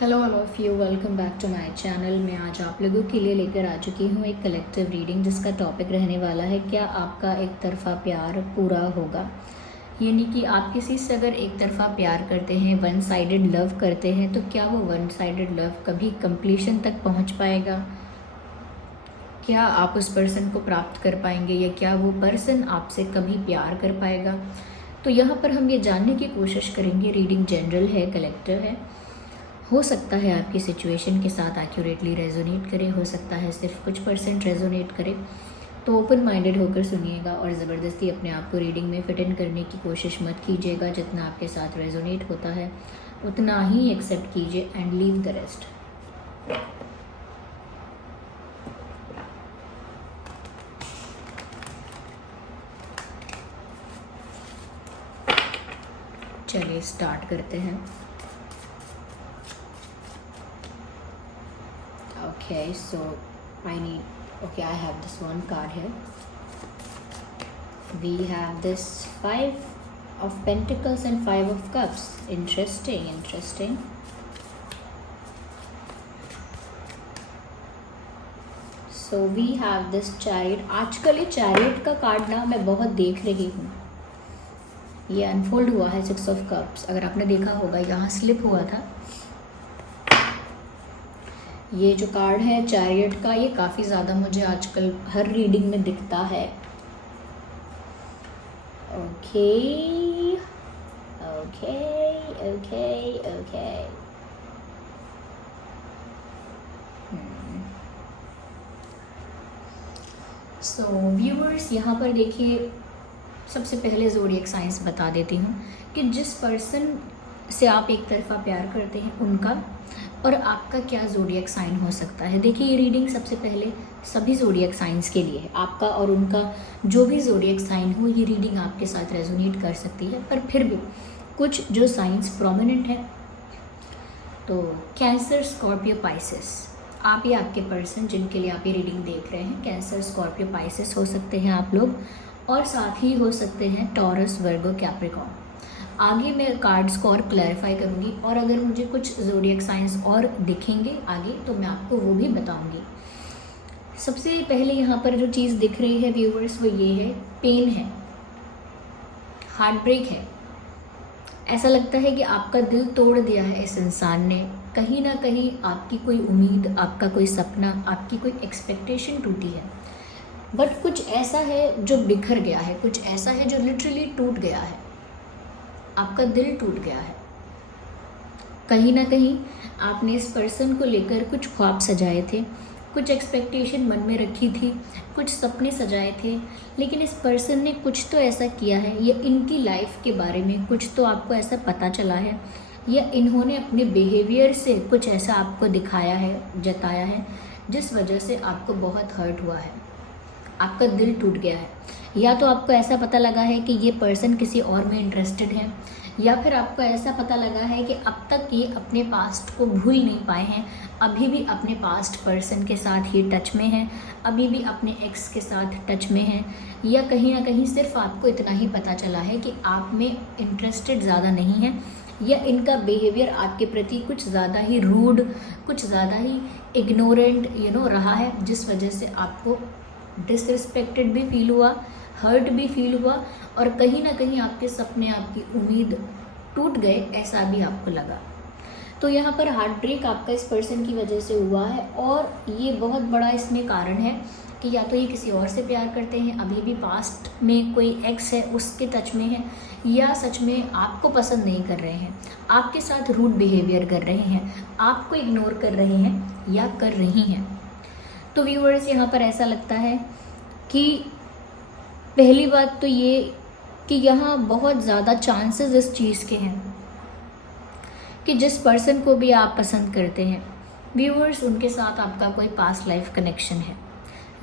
Hello all of you, welcome back to my channel. मैं आज आप लोगों के लिए लेकर आ चुकी हूँ एक कलेक्टिव रीडिंग जिसका टॉपिक रहने वाला है क्या आपका एक तरफ़ा प्यार पूरा होगा। यानी कि आप किसी से अगर एक तरफ़ा प्यार करते हैं, वन साइडेड लव करते हैं, तो क्या वो वन साइडेड लव कभी कंप्लीशन तक पहुँच पाएगा? क्या आप उस पर्सन को प्राप्त कर पाएंगे या क्या वो पर्सन आपसे कभी प्यार कर पाएगा? तो यहाँ पर हम ये जानने की कोशिश करेंगे। रीडिंग जनरल है, कलेक्टिव है। हो सकता है आपकी सिचुएशन के साथ एक्यूरेटली रेजोनेट करे, हो सकता है सिर्फ कुछ परसेंट रेजोनेट करे। तो ओपन माइंडेड होकर सुनिएगा और ज़बरदस्ती अपने आप को रीडिंग में फिट इन करने की कोशिश मत कीजिएगा। जितना आपके साथ रेजोनेट होता है उतना ही एक्सेप्ट कीजिए एंड लीव द रेस्ट। चलिए स्टार्ट करते हैं। Okay, so I have this one card here. We have this 5 of Pentacles and 5 of Cups. Interesting. So we have this Chariot. आजकल ये Chariot का कार्ड ना मैं बहुत देख रही हूँ। ये अनफोल्ड हुआ है 6 of Cups। अगर आपने देखा होगा यहाँ स्लिप हुआ था। ये जो कार्ड है चैरियट का, ये काफ़ी ज़्यादा मुझे आजकल हर रीडिंग में दिखता है। ओके। सो व्यूअर्स, यहाँ पर देखिए, सबसे पहले ज़ोडिएक साइंस बता देती हूँ कि जिस पर्सन से आप एक तरफा प्यार करते हैं उनका और आपका क्या ज़ोडिएक साइन हो सकता है। देखिए, ये रीडिंग सबसे पहले सभी ज़ोडिएक साइंस के लिए है। आपका और उनका जो भी ज़ोडिएक साइन हो, ये रीडिंग आपके साथ रेजोनेट कर सकती है। पर फिर भी कुछ जो साइंस प्रोमिनेंट है, तो कैंसर, स्कॉर्पियो, पाइसेस, आप या आपके पर्सन जिनके लिए आप ये रीडिंग देख रहे हैं, कैंसर, स्कॉर्पियो, पाइसेस हो सकते हैं आप लोग, और साथ ही हो सकते हैं टॉरस, वर्गो, कैप्रिकॉर्न। आगे मैं कार्ड्स को और क्लैरिफाई करूँगी और अगर मुझे कुछ ज़ोडिएक साइंस और दिखेंगे आगे तो मैं आपको वो भी बताऊँगी। सबसे पहले यहाँ पर जो चीज़ दिख रही है व्यूवर्स, वो ये है, पेन है, हार्ट ब्रेक है। ऐसा लगता है कि आपका दिल तोड़ दिया है इस इंसान ने। कहीं ना कहीं आपकी कोई उम्मीद, आपका कोई सपना, आपकी कोई एक्सपेक्टेशन टूटी है। बट कुछ ऐसा है जो बिखर गया है, कुछ ऐसा है जो लिटरली टूट गया है। आपका दिल टूट गया है। कहीं ना कहीं आपने इस पर्सन को लेकर कुछ ख्वाब सजाए थे, कुछ एक्सपेक्टेशन मन में रखी थी, कुछ सपने सजाए थे, लेकिन इस पर्सन ने कुछ तो ऐसा किया है या इनकी लाइफ के बारे में कुछ तो आपको ऐसा पता चला है या इन्होंने अपने बिहेवियर से कुछ ऐसा आपको दिखाया है, जताया है, जिस वजह से आपको बहुत हर्ट हुआ है, आपका दिल टूट गया है। या तो आपको ऐसा पता लगा है कि ये पर्सन किसी और में इंटरेस्टेड है, या फिर आपको ऐसा पता लगा है कि अब तक ये अपने पास्ट को भूल नहीं पाए हैं, अभी भी अपने पास्ट पर्सन के साथ ही टच में हैं, अभी भी अपने एक्स के साथ टच में हैं, या कहीं ना कहीं सिर्फ आपको इतना ही पता चला है कि आप में इंटरेस्टेड ज़्यादा नहीं है, या इनका बिहेवियर आपके प्रति कुछ ज़्यादा ही रूड, कुछ ज़्यादा ही इग्नोरेंट रहा है, जिस वजह से आपको डिसरिस्पेक्टेड भी फील हुआ, हर्ट भी फील हुआ और कहीं ना कहीं आपके सपने, आपकी उम्मीद टूट गए, ऐसा भी आपको लगा। तो यहाँ पर हार्ट ब्रेक आपका इस पर्सन की वजह से हुआ है और ये बहुत बड़ा इसमें कारण है कि या तो ये किसी और से प्यार करते हैं, अभी भी पास्ट में कोई एक्स है उसके टच में है, या सच में आपको पसंद नहीं कर रहे हैं, आपके साथ रूड बिहेवियर कर रहे हैं, आपको इग्नोर कर रहे हैं या कर रही हैं। तो व्यूअर्स, यहाँ पर ऐसा लगता है कि पहली बात तो ये कि यहाँ बहुत ज़्यादा चांसेस इस चीज़ के हैं कि जिस पर्सन को भी आप पसंद करते हैं व्यूअर्स, उनके साथ आपका कोई पास्ट लाइफ कनेक्शन है।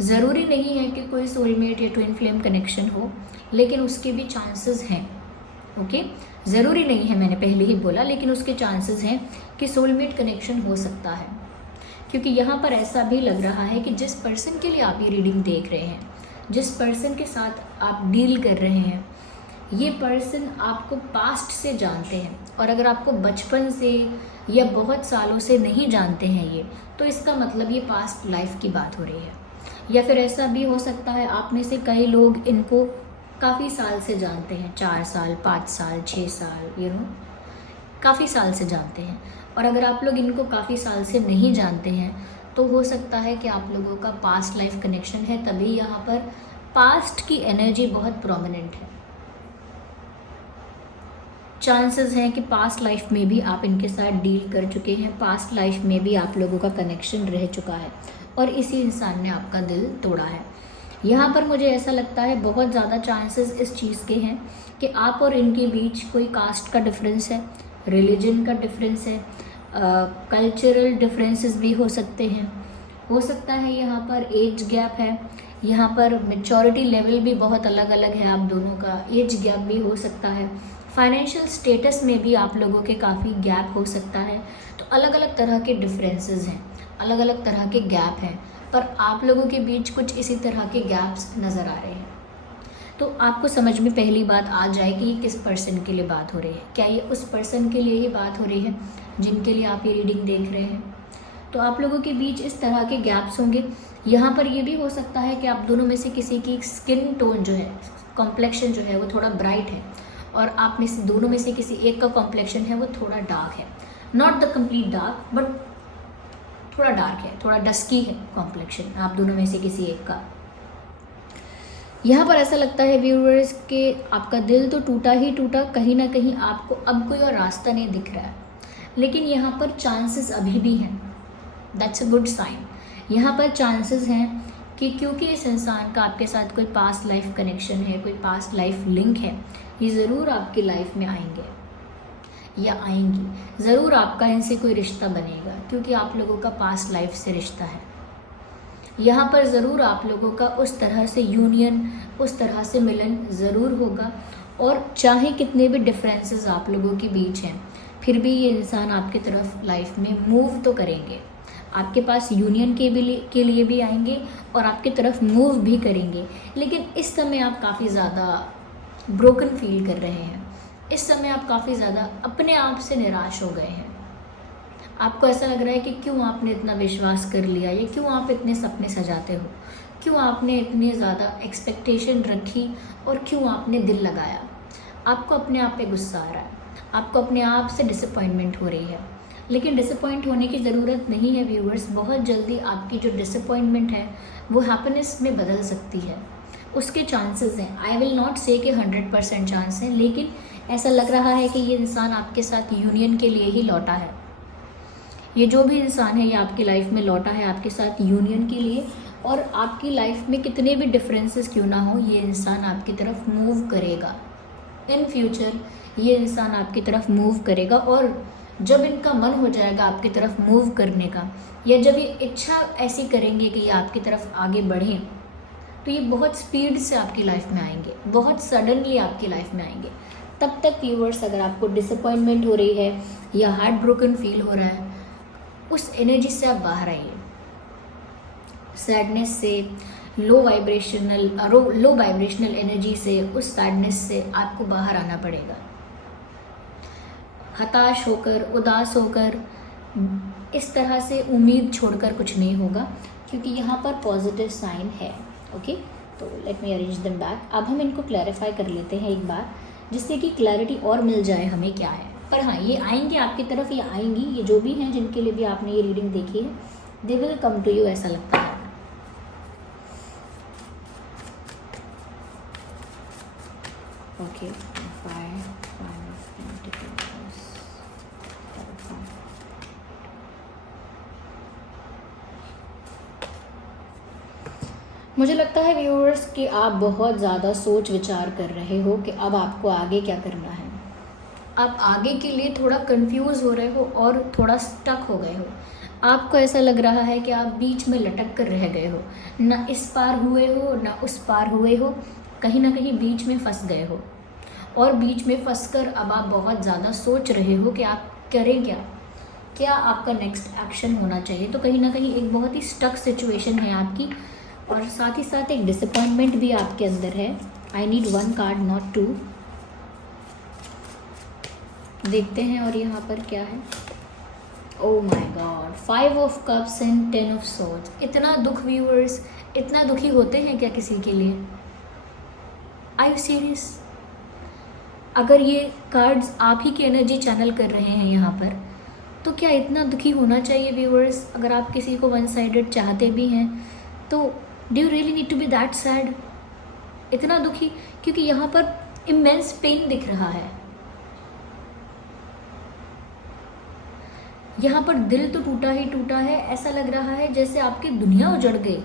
ज़रूरी नहीं है कि कोई सोलमेट या ट्विन फ्लेम कनेक्शन हो, लेकिन उसके भी चांसेस हैं। ओके, ज़रूरी नहीं है, मैंने पहले ही बोला, लेकिन उसके चांसेस हैं कि सोलमेट कनेक्शन हो सकता है। क्योंकि यहाँ पर ऐसा भी लग रहा है कि जिस पर्सन के लिए आप ये रीडिंग देख रहे हैं, जिस पर्सन के साथ आप डील कर रहे हैं, ये पर्सन आपको पास्ट से जानते हैं, और अगर आपको बचपन से या बहुत सालों से नहीं जानते हैं ये, तो इसका मतलब ये पास्ट लाइफ की बात हो रही है। या फिर ऐसा भी हो सकता है आप में से कई लोग इनको काफ़ी साल से जानते हैं, 4 साल, 5 साल, 6 साल, काफ़ी साल से जानते हैं। और अगर आप लोग इनको काफ़ी साल से नहीं जानते हैं, तो हो सकता है कि आप लोगों का पास्ट लाइफ कनेक्शन है, तभी यहाँ पर पास्ट की एनर्जी बहुत प्रोमिनेंट है। चांसेस हैं कि पास्ट लाइफ में भी आप इनके साथ डील कर चुके हैं, पास्ट लाइफ में भी आप लोगों का कनेक्शन रह चुका है और इसी इंसान ने आपका दिल तोड़ा है। यहाँ पर मुझे ऐसा लगता है बहुत ज़्यादा चांसेस इस चीज़ के हैं कि आप और इनके बीच कोई कास्ट का डिफरेंस है, रिलीजन का डिफरेंस है, कल्चरल डिफरेंसेस भी हो सकते हैं। हो सकता है यहाँ पर एज गैप है, यहाँ पर मेचोरिटी लेवल भी बहुत अलग अलग है, आप दोनों का एज गैप भी हो सकता है। फाइनेंशियल स्टेटस में भी आप लोगों के काफ़ी गैप हो सकता है। तो अलग अलग तरह के डिफरेंसेस हैं, अलग अलग तरह के गैप हैं, पर आप लोगों के बीच कुछ इसी तरह के गैप्स नज़र आ रहे हैं। तो आपको समझ में पहली बात आ जाए कि ये किस पर्सन के लिए बात हो रही है। क्या ये उस पर्सन के लिए ही बात हो रही है जिनके लिए आप ये रीडिंग देख रहे हैं? तो आप लोगों के बीच इस तरह के गैप्स होंगे। यहाँ पर ये भी हो सकता है कि आप दोनों में से किसी की स्किन टोन जो है, कॉम्प्लेक्शन जो है वो थोड़ा ब्राइट है, और आप में से दोनों में से किसी एक का कॉम्प्लेक्शन है वो थोड़ा डार्क है। Not the complete dark, but थोड़ा डार्क है, थोड़ा डस्की है कॉम्प्लेक्शन आप दोनों में से किसी एक का। यहाँ पर ऐसा लगता है व्यूअर्स कि आपका दिल तो टूटा ही टूटा, कहीं ना कहीं आपको अब कोई और रास्ता नहीं दिख रहा है, लेकिन यहाँ पर चांसेस अभी भी हैं। That's a good sign. यहाँ पर चांसेस हैं कि क्योंकि इस इंसान का आपके साथ कोई पास्ट लाइफ कनेक्शन है, कोई पास्ट लाइफ लिंक है, ये ज़रूर आपकी लाइफ में आएंगे या आएंगी, ज़रूर आपका इनसे कोई रिश्ता बनेगा, क्योंकि आप लोगों का पास्ट लाइफ से रिश्ता है। यहाँ पर ज़रूर आप लोगों का उस तरह से यूनियन, उस तरह से मिलन ज़रूर होगा। और चाहे कितने भी डिफरेंसेस आप लोगों के बीच हैं, फिर भी ये इंसान आपकी तरफ लाइफ में मूव तो करेंगे, आपके पास यूनियन के लिए भी आएंगे और आपकी तरफ मूव भी करेंगे। लेकिन इस समय आप काफ़ी ज़्यादा ब्रोकन फील कर रहे हैं, इस समय आप काफ़ी ज़्यादा अपने आप से निराश हो गए हैं। आपको ऐसा लग रहा है कि क्यों आपने इतना विश्वास कर लिया, या क्यों आप इतने सपने सजाते हो, क्यों आपने इतनी ज़्यादा एक्सपेक्टेशन रखी और क्यों आपने दिल लगाया। आपको अपने आप पे गुस्सा आ रहा है, आपको अपने आप से डिसअपॉइंटमेंट हो रही है। लेकिन डिसअपॉइंट होने की ज़रूरत नहीं है व्यूअर्स। बहुत जल्दी आपकी जो डिसअपॉइंटमेंट है वो हैप्पीनेस में बदल सकती है, उसके चांसेस हैं। आई विल नॉट से कि 100% चांस है, लेकिन ऐसा लग रहा है कि ये इंसान आपके साथ यूनियन के लिए ही लौटा है। ये जो भी इंसान है ये आपकी लाइफ में लौटा है आपके साथ यूनियन के लिए, और आपकी लाइफ में कितने भी डिफरेंसेस क्यों ना हो, ये इंसान आपकी तरफ मूव करेगा। इन फ्यूचर ये इंसान आपकी तरफ मूव करेगा, और जब इनका मन हो जाएगा आपकी तरफ मूव करने का, या जब ये इच्छा ऐसी करेंगे कि ये आपकी तरफ आगे बढ़ें, तो ये बहुत स्पीड से आपकी लाइफ में आएंगे, बहुत सडनली आपकी लाइफ में आएंगे। तब तक व्यूअर्स, अगर आपको डिसअपॉइंटमेंट हो रही है या हार्ट ब्रोकन फील हो रहा है, उस एनर्जी से आप बाहर आइए। सैडनेस से, लो वाइब्रेशनल एनर्जी से, उस सैडनेस से आपको बाहर आना पड़ेगा। हताश होकर, उदास होकर, इस तरह से उम्मीद छोड़कर कुछ नहीं होगा, क्योंकि यहाँ पर पॉजिटिव साइन है। ओके, तो let me arrange them back. अब हम इनको क्लैरिफाई कर लेते हैं एक बार, जिससे कि क्लैरिटी और मिल जाए हमें क्या है। पर हाँ, ये आएंगे आपकी तरफ, ये आएंगी, ये जो भी हैं जिनके लिए भी आपने ये रीडिंग देखी है, they will come to you, ऐसा लगता है। ओके, मुझे लगता है व्यूअर्स कि आप बहुत ज़्यादा सोच विचार कर रहे हो कि अब आपको आगे क्या करना है। आप आगे के लिए थोड़ा कंफ्यूज हो रहे हो और थोड़ा स्टक हो गए हो। आपको ऐसा लग रहा है कि आप बीच में लटक कर रह गए हो, ना इस पार हुए हो ना उस पार हुए हो, कहीं ना कहीं बीच में फंस गए हो। और बीच में फंसकर अब आप बहुत ज़्यादा सोच रहे हो कि आप करें क्या आपका नेक्स्ट एक्शन होना चाहिए। तो कहीं ना कहीं एक बहुत ही स्टक सिचुएशन है आपकी, और साथ ही साथ एक डिसअपॉइंटमेंट भी आपके अंदर है। I need 1 card, not 2। देखते हैं और यहाँ पर क्या है। Oh my God, 5 of cups and 10 of swords. इतना दुख व्यूअर्स, इतना दुखी होते हैं क्या किसी के लिए? Are you serious? अगर ये कार्ड्स आप ही की एनर्जी चैनल कर रहे हैं यहाँ पर, तो क्या इतना दुखी होना चाहिए व्यूअर्स? अगर आप किसी को वन साइडेड चाहते भी हैं तो do you really need to be that sad? इतना दुखी, क्योंकि यहाँ पर इमेंस पेन दिख रहा है। यहाँ पर दिल तो टूटा ही टूटा है। ऐसा लग रहा है जैसे आपकी दुनिया उजड़ गई,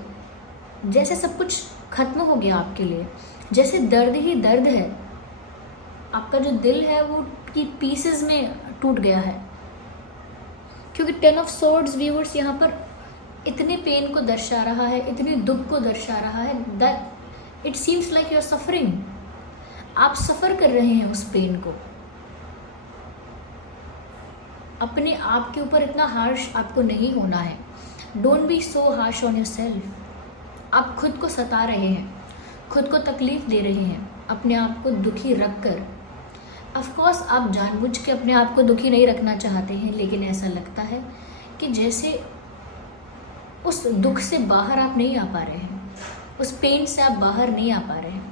जैसे सब कुछ खत्म हो गया आपके लिए, जैसे दर्द ही दर्द है। आपका जो दिल है वो की पीसेस में टूट गया है, क्योंकि 10 ऑफ सॉर्ड्स व्यूअर्स यहाँ पर इतने पेन को दर्शा रहा है, इतने दुख को दर्शा रहा है that it seems like you are suffering. आप सफ़र कर रहे हैं उस पेन को। अपने आप के ऊपर इतना हार्श आपको नहीं होना है। Don't be so harsh on your self. आप खुद को सता रहे हैं, खुद को तकलीफ़ दे रहे हैं, अपने आप को दुखी रख कर। ऑफकोर्स आप जानबूझ के अपने आप को दुखी नहीं रखना चाहते हैं, लेकिन ऐसा लगता है कि जैसे उस दुख से बाहर आप नहीं आ पा रहे हैं, उस पेन से आप बाहर नहीं आ पा रहे हैं।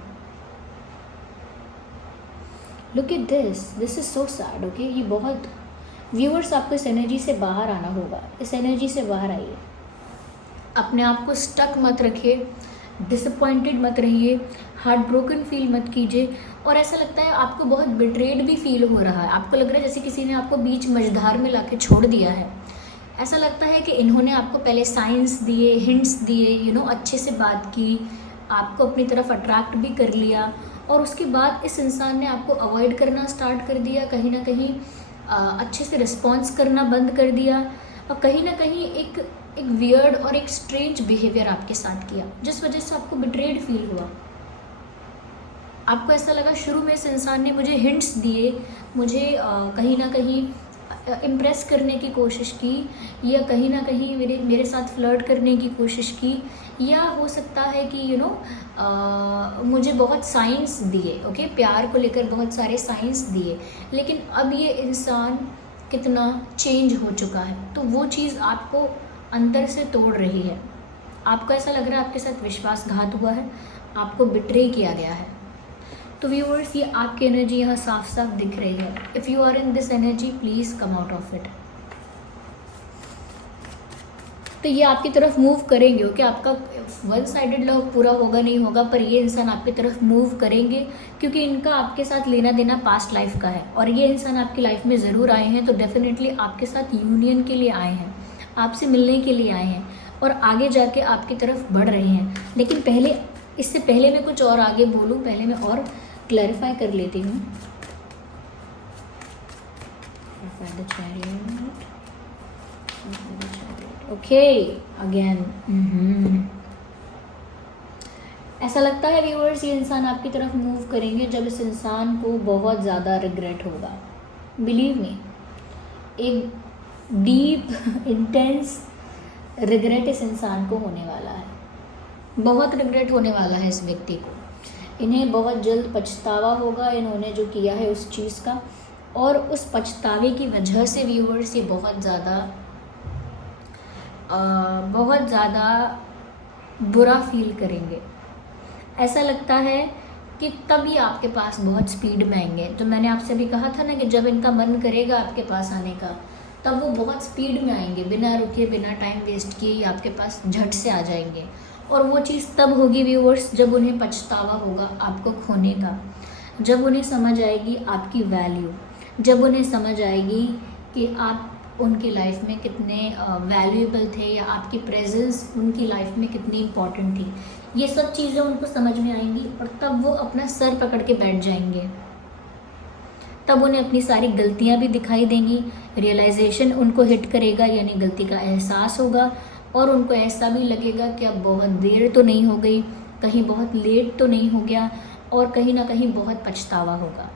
Look at this is so sad. Okay, ये बहुत व्यूअर्स, आपको इस एनर्जी से बाहर आना होगा। इस एनर्जी से बाहर आइए। अपने आप को स्टक मत रखिए, डिसअपॉइंटेड मत रहिए, हार्ट ब्रोकन फील मत कीजिए। और ऐसा लगता है आपको बहुत बिट्रेड भी फील हो रहा है। आपको लग रहा है जैसे किसी ने आपको बीच मझधार में लाके छोड़ दिया है। ऐसा लगता है कि इन्होंने आपको पहले साइंस दिए, हिंट्स दिए, अच्छे से बात की, आपको अपनी तरफ अट्रैक्ट भी कर लिया, और उसके बाद इस इंसान ने आपको अवॉइड करना स्टार्ट कर दिया। कहीं ना कहीं अच्छे से रिस्पॉन्स करना बंद कर दिया, और कहीं ना कहीं एक वियर्ड और एक स्ट्रेंज बिहेवियर आपके साथ किया, जिस वजह से आपको बिट्रेड फील हुआ। आपको ऐसा लगा शुरू में इस इंसान ने मुझे हिंट्स दिए, मुझे कहीं ना कहीं इम्प्रेस करने की कोशिश की, या कहीं ना कहीं मेरे साथ फ्लर्ट करने की कोशिश की, या हो सकता है कि मुझे बहुत साइंस दिए। ओके, प्यार को लेकर बहुत सारे साइंस दिए। लेकिन अब ये इंसान कितना चेंज हो चुका है, तो वो चीज़ आपको अंदर से तोड़ रही है। आपको ऐसा लग रहा है आपके साथ विश्वासघात हुआ है, आपको बिट्रे किया गया है। तो व्यूअर्स, ये आपकी एनर्जी यहाँ साफ साफ दिख रही है। If you are in this energy, please come out of it. तो ये आपकी तरफ मूव करेंगे। ओके, आपका वन साइडेड लव पूरा होगा नहीं होगा, पर ये इंसान आपकी तरफ मूव करेंगे, क्योंकि इनका आपके साथ लेना देना पास्ट लाइफ का है, और ये इंसान आपकी लाइफ में ज़रूर आए हैं। तो डेफिनेटली आपके साथ यूनियन के लिए आए हैं, आपसे मिलने के लिए आए हैं, और आगे जाके आपकी तरफ बढ़ रहे हैं। लेकिन इससे पहले मैं कुछ और आगे बोलूँ, पहले मैं और क्लैरिफाई कर लेती हूँ। ओके, अगेन ऐसा लगता है व्यूअर्स, ये इंसान आपकी तरफ मूव करेंगे जब इस इंसान को बहुत ज़्यादा रिग्रेट होगा। बिलीव मी, एक डीप इंटेंस रिग्रेट इस इंसान को होने वाला है। बहुत रिग्रेट होने वाला है इस व्यक्ति को। इन्हें बहुत जल्द पछतावा होगा इन्होंने जो किया है उस चीज़ का, और उस पछतावे की वजह से व्यूअर्स ये बहुत ज़्यादा बुरा फील करेंगे। ऐसा लगता है कि तब ये आपके पास बहुत स्पीड में आएंगे। तो मैंने आपसे भी कहा था ना कि जब इनका मन करेगा आपके पास आने का, तब वो बहुत स्पीड में आएंगे, बिना रुके, बिना टाइम वेस्ट किए आपके पास झट से आ जाएंगे। और वो चीज़ तब होगी व्यूअर्स जब उन्हें पछतावा होगा आपको खोने का, जब उन्हें समझ आएगी आपकी वैल्यू, जब उन्हें समझ आएगी कि आप उनकी लाइफ में कितने वैल्यूएबल थे, या आपकी प्रेजेंस उनकी लाइफ में कितनी इम्पॉर्टेंट थी। ये सब चीज़ें उनको समझ में आएंगी, और तब वो अपना सर पकड़ के बैठ जाएंगे। तब उन्हें अपनी सारी गलतियाँ भी दिखाई देंगी, रियलाइजेशन उनको हिट करेगा, यानी गलती का एहसास होगा, और उनको ऐसा भी लगेगा कि अब बहुत देर तो नहीं हो गई, कहीं बहुत लेट तो नहीं हो गया, और कहीं ना कहीं बहुत पछतावा होगा।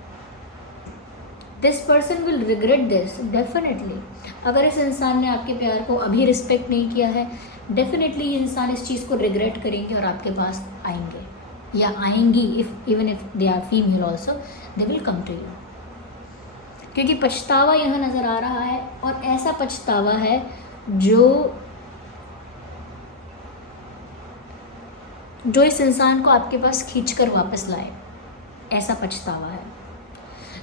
This person will regret this definitely. अगर इस इंसान ने आपके प्यार को अभी रिस्पेक्ट नहीं किया है, डेफिनेटली ये इंसान इस चीज़ को रिग्रेट करेंगे और आपके पास आएंगे या आएंगी। Even if they are female also, they will come to you. क्योंकि पछतावा यहाँ नज़र आ रहा है, और ऐसा पछतावा है जो इस इंसान को आपके पास खींचकर वापस लाए, ऐसा पछतावा है।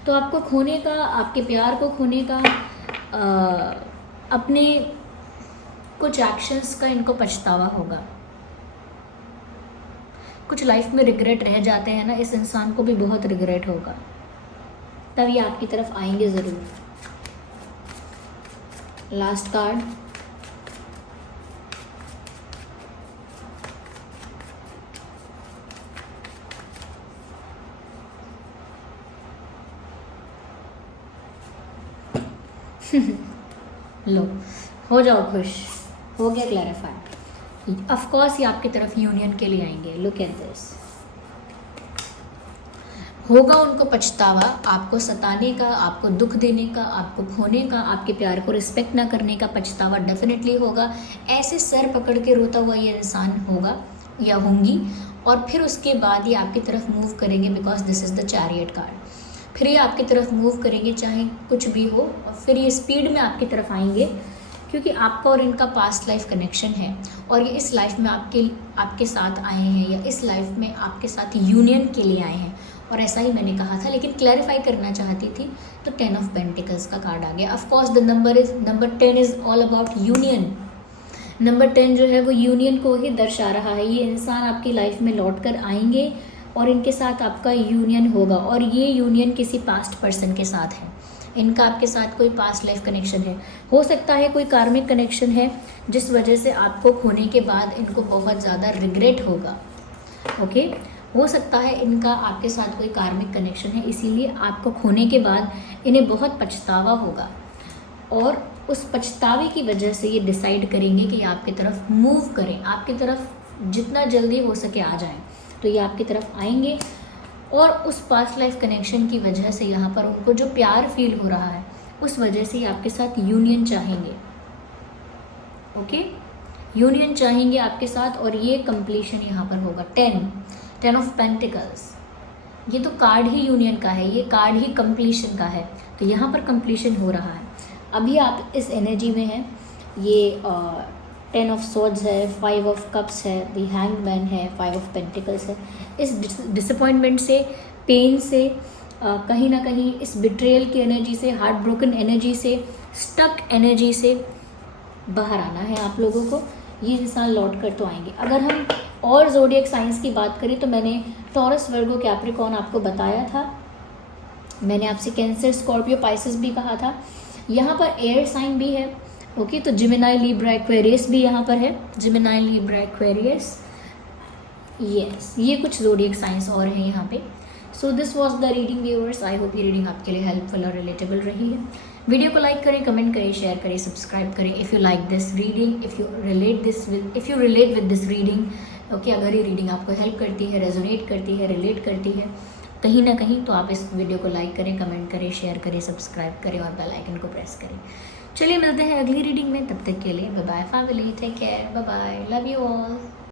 तो आपको खोने का, आपके प्यार को खोने का, अपने कुछ एक्शंस का इनको पछतावा होगा। कुछ लाइफ में रिग्रेट रह जाते हैं ना, इस इंसान को भी बहुत रिग्रेट होगा, तब ये आपकी तरफ आएंगे ज़रूर। लास्ट कार्ड, लो, हो जाओ खुश, हो गया क्लैरिफाई। ऑफ कोर्स ये आपकी तरफ यूनियन के लिए आएंगे। लुक एट दिस, होगा उनको पछतावा, आपको सताने का, आपको दुख देने का, आपको खोने का, आपके प्यार को रिस्पेक्ट ना करने का पछतावा डेफिनेटली होगा। ऐसे सर पकड़ के रोता हुआ ये इंसान होगा या होंगी, और फिर उसके बाद ये आपकी तरफ मूव करेंगे, because this is the chariot card. फिर ये आपकी तरफ मूव करेंगे चाहे कुछ भी हो, और फिर ये स्पीड में आपकी तरफ आएंगे, क्योंकि आपका और इनका पास्ट लाइफ कनेक्शन है, और ये इस लाइफ में आपके साथ आए हैं, या इस लाइफ में आपके साथ यूनियन के लिए आए हैं। और ऐसा ही मैंने कहा था, लेकिन क्लैरिफाई करना चाहती थी, तो 10 ऑफ पेंटिकल्स का कार्ड आ गया। Of course the number 10 is all about union. Number 10 जो है वो यूनियन को ही दर्शा रहा है। ये इंसान आपकी लाइफ में लौट कर आएंगे और इनके साथ आपका यूनियन होगा, और ये यूनियन किसी पास्ट पर्सन के साथ है। इनका आपके साथ कोई पास्ट लाइफ कनेक्शन है, हो सकता है कोई कार्मिक कनेक्शन है, जिस वजह से आपको खोने के बाद इनको बहुत ज़्यादा रिग्रेट होगा। ओके, हो सकता है इनका आपके साथ कोई कार्मिक कनेक्शन है, इसीलिए आपको खोने के बाद इन्हें बहुत पछतावा होगा, और उस पछतावे की वजह से ये डिसाइड करेंगे कि आपकी तरफ मूव करें, आपकी तरफ जितना जल्दी हो सके आ जाएं। तो ये आपकी तरफ आएंगे, और उस पास्ट लाइफ कनेक्शन की वजह से यहाँ पर उनको जो प्यार फील हो रहा है, उस वजह से ये आपके साथ यूनियन चाहेंगे। ओके, यूनियन चाहेंगे आपके साथ, और ये कंप्लीशन यहाँ पर होगा। 10 ऑफ पेंटिकल्स, ये तो कार्ड ही यूनियन का है, ये कार्ड ही कंप्लीशन का है, तो यहाँ पर कंप्लीशन हो रहा है। अभी आप इस एनर्जी में हैं। ये 10 ऑफ स्वॉर्ड्स है, 5 ऑफ कप्स है, द हैंगमैन है, 5 ऑफ पेंटिकल्स है। इस डिसअपॉइंटमेंट से, पेन से, कहीं ना कहीं इस बिट्रेयल की एनर्जी से, हार्ट ब्रोकन एनर्जी से, स्टक एनर्जी से बाहर आना है आप लोगों को। ये इंसान लौट कर तो आएंगे। अगर हम और ज़ोडिएक साइंस की बात करें, तो मैंने टॉरस, वर्गो, कैप्रिकॉर्न आपको बताया था। मैंने आपसे कैंसर, स्कॉर्पियो, पाइसेस भी कहा था। यहाँ पर एयर साइन भी है। ओके, तो जिमिनाई, लिब्रा, एक्वेरियस भी यहाँ पर है। जिमिनाई, लिब्रा, एक्वेरियस, यस, ये कुछ ज़ोडिएक साइंस और हैं यहाँ पे। So this was the reading viewers. I hope ये रीडिंग आपके लिए हेल्पफुल और रिलेटेबल रही है। वीडियो को लाइक करें, कमेंट करें, शेयर करें, सब्सक्राइब करें if you like this reading, if you relate with this reading. Okay, अगर ये रीडिंग आपको हेल्प करती है, रेजोनेट करती है, रिलेट करती है कहीं ना कहीं, तो आप इस वीडियो को लाइक करें, कमेंट करें, शेयर करें, सब्सक्राइब करें, और बेल आइकन को प्रेस करें। चलिए मिलते हैं अगली रीडिंग में, तब तक के लिए bye bye family, take care, bye bye, love you all.